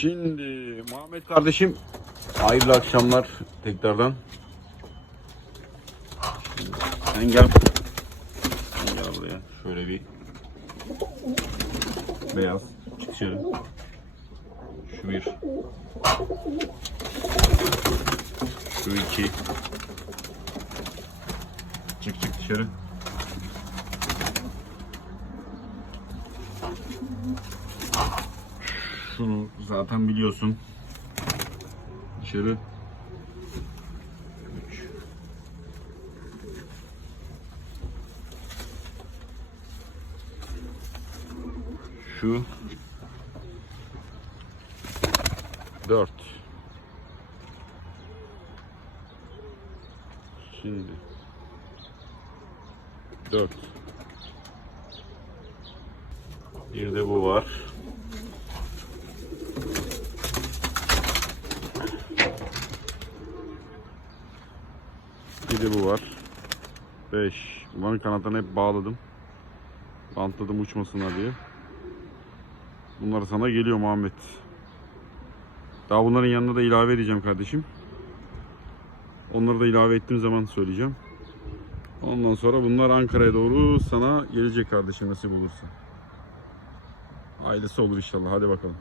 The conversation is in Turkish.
Şimdi Muhammed kardeşim hayırlı akşamlar tekrardan. Sen gel. Sen gel buraya. Şöyle bir beyaz çık dışarı. Şu bir. Şu iki. Çık çık dışarı. Şunu zaten biliyorsun. Dışarı. Şu. Dört. Şimdi. Dört. Bir de bu var. Bir de bu var. 5. Bunların kanatlarını hep bağladım. Bantladım uçmasınlar diye. Bunlar sana geliyor Muhammed. Daha bunların yanına da ilave edeceğim kardeşim. Onları da ilave ettiğim zaman söyleyeceğim. Ondan sonra bunlar Ankara'ya doğru sana gelecek kardeşim nasip olursa. Ailesi olur inşallah. Hadi bakalım.